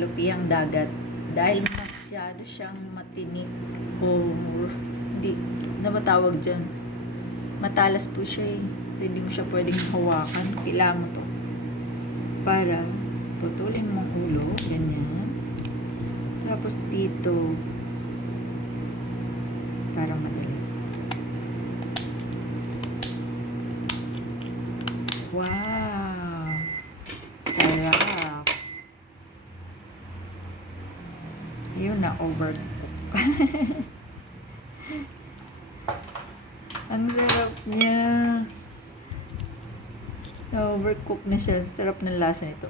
halupihang dagat dahil masyado siyang matinik o hindi na matawag dyan. Matalas po siya eh. Hindi mo siya pwedeng hawakan. Kailangan mo to. Para putulin mong ulo. Ganyan. Tapos dito. Para madali. Wow! Sarap! Yun na, overcook. Ang sarap niya. Na-overcook na siya. Sarap ng lasa nito.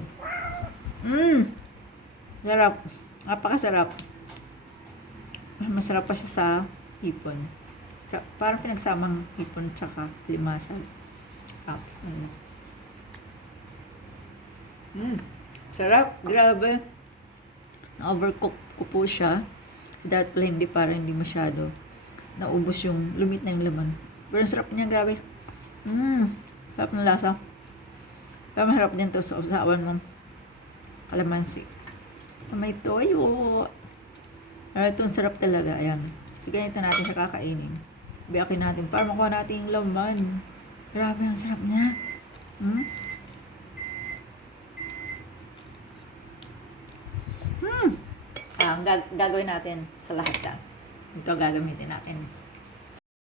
Sarap. Napakasarap. Masarap pa siya sa hipon. Parang pinagsamang hipon tsaka limasag. Sarap. Grabe. Na-overcook ko po siya. Dahil pala hindi, para hindi masyado naubos yung lumit na yung laman. Pero sarap niya, grabe. Sarap ng lasa. Pero masarap din to sa usawan mo. Kalamansi. May toyo. Pero itong sarap talaga. Ayan. Sige, ito natin siya kakainin. Biyakin natin para makuha natin yung laman. Grabe, ang sarap niya. Ang gagawin natin sa lahat yan. Ito gagamitin natin.